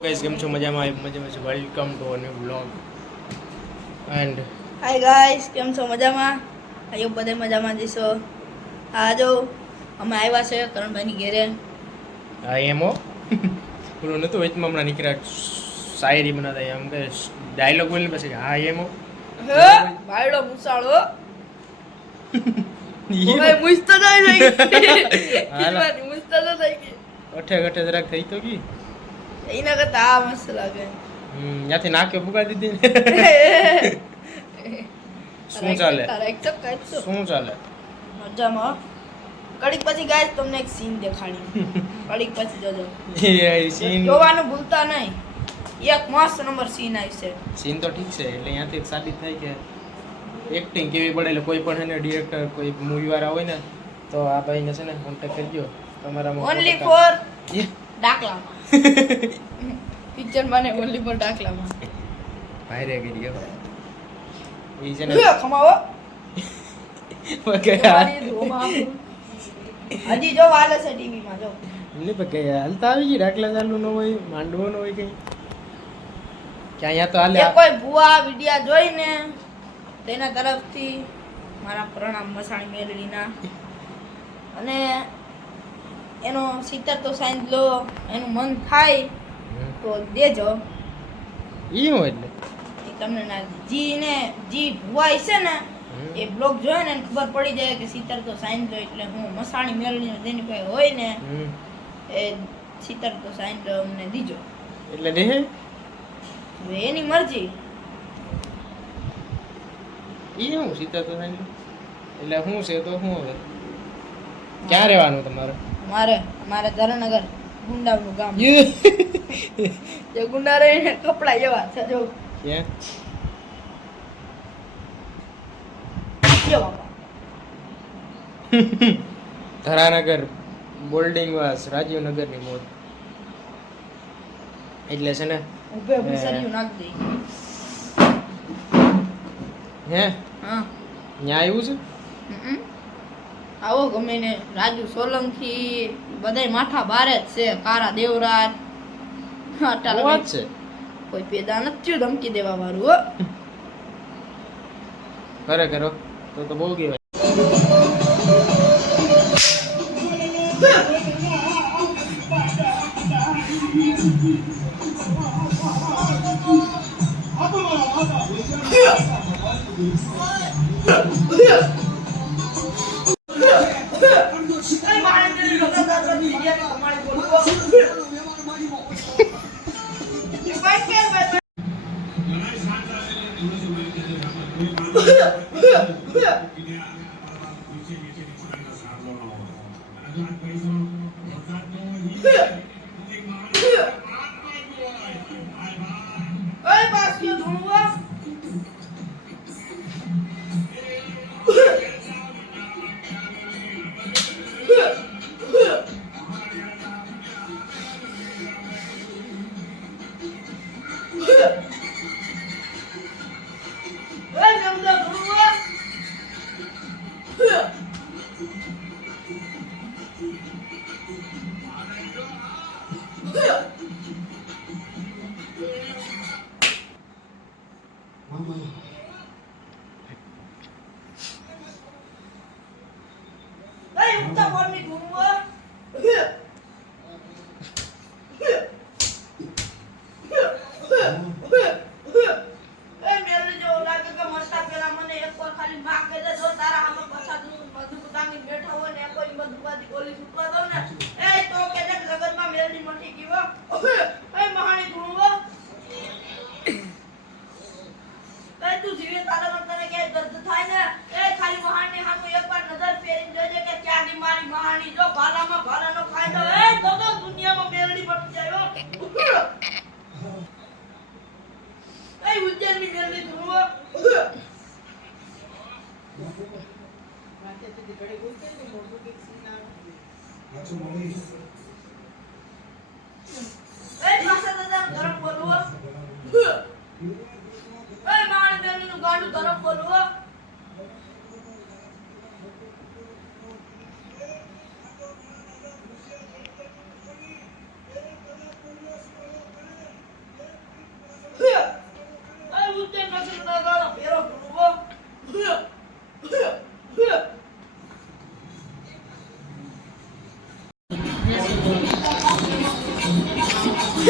Guys કેમ છો મજામાં છે welcome to a new blog and hi guys કેમ છો મજામાં આયો બધે મજામાં જઈશો આ જો અમે આવ્યા છે કરણભાઈની ઘરે આઈ એમ ઓ બોલો નતું વચમાં હમણાં નીકળ્યા શાયરી બનાતા એમ કે ડાયલોગ બોલીને પછી હા એમ ઓ હે ભાઈડો મુસાળો ઓય મુસ્તો નહીં થઈ કિલવાની મુસ્તો ન થઈ ગઈ અઠે જરાક થઈ તો ગઈ એના કરતા આ મસ્ત લાગે ત્યાંથી નાખ્યો પુગાડી દીધી શું ચાલે શું ચાલે મજામાં કડીક પછી ગાઈસ તમને એક સીન દેખાડી કડીક પછી જોજો એ સીન જોવાનું ભૂલતા નહીં એક મસ્ત નંબર સીન આવી છે સીન તો ઠીક છે એટલે ત્યાંથી સાબિત થાય કે એક્ટિંગ કેવી પડે એટલે કોઈ પણ એને ડિરેક્ટર કોઈ મૂવી વાળા હોય ને તો આ ભાઈને છે ને કોન્ટેક્ટ કરજો તમારામાં ઓન્લી ફોર ડાકલામાં પિક્ચર બને ઓન્લી ફોર ડાકલામાં ભાઈ ગઈ ગયો ઈ છે ને ખમાવો વગેરે હજી જો વાલે છે ટીવી માં જો એમને પણ કઈ હાલતા આવી ગઈ ડાકલા ચાલુ ન હોય માંડવો ન હોય કઈ કે અહીંયા તો હાલે કોઈ ભુવા વિડિયા જોઈને તેના તરફથી મારા પ્રણામ મસાણી મેલડીના અને એનો 70 તો સાઈન લો એનું મન થાય તો દેજો ઈ હોય એટલે એ તમને ના જી ભુવાય છે ને એ બ્લોગ જોઈને એને ખબર પડી જાય કે 70 તો સાઈન લો એટલે હું મસાણી મેલડીને જેની પાસે હોય ને એ 70 તો સાઈન લો અમને દીજો એટલે દે હવે એની મરજી ઈ હું સીતા તો સાંજે એટલે હું છે તો હું હવે ક્યાં રહેવાનું તમારે મારે ધરનગર ગુંડાવનું ગામ જે ગુંડા રહીને કપડા એવા છે જો ક્યાં જો બાપા ધરાનગર બોલ્ડિંગ વાસ રાજીવનગરની મોડ એટલે છે ને ઉભે ઉભે સરિયું નાખ દે હે હા ન્યા આવ્યું છે આવો ગમે ને રાજુ સોલંકી બધાય માથા બારે જ છે કારા દેવરાજ વાત છે કોઈ પેદા નથી ધમકી દેવા વાળું હો ખરેખર તો બહુ કહેવાય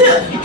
Yeah.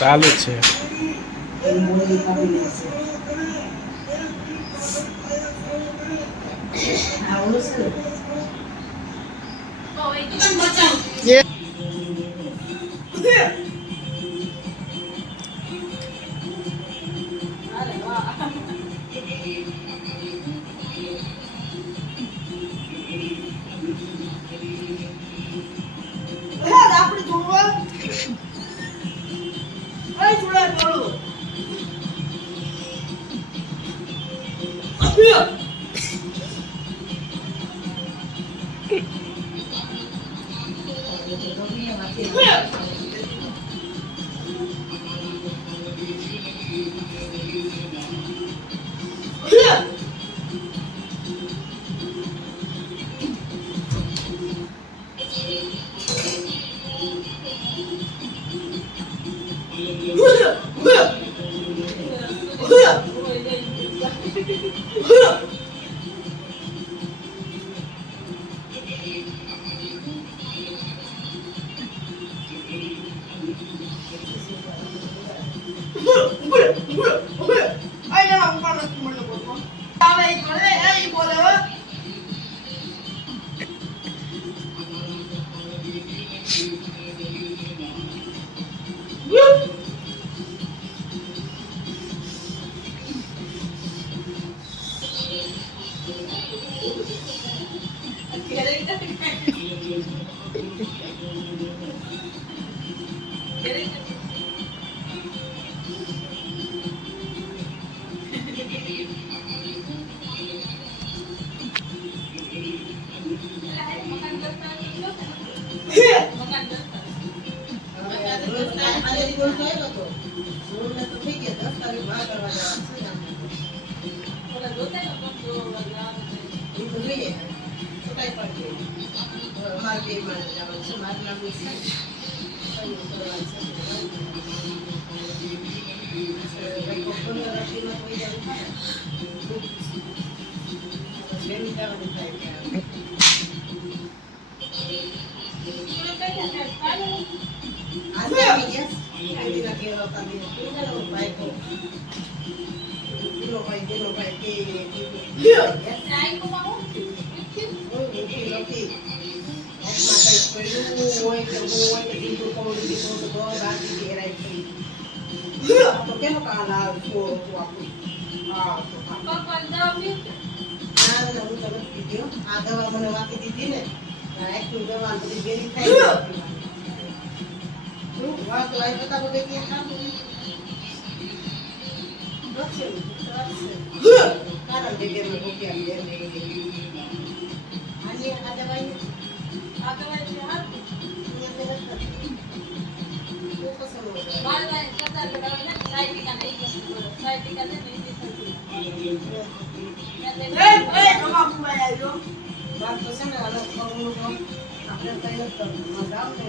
ચાલુ છે. Marketing manager, so marketing આ દવા મને વાપી દીધી ને એકટુ દવા બધી ભેરી થાય વાત લાઈ બતા બગે કે કામ કારણ દે કે મે ગોપિયા દે આની આ દવાઈ છે હાથ બાત તો છે ને અલગ કરવું તો આપણે કઈ નથી કરવું મજા આવે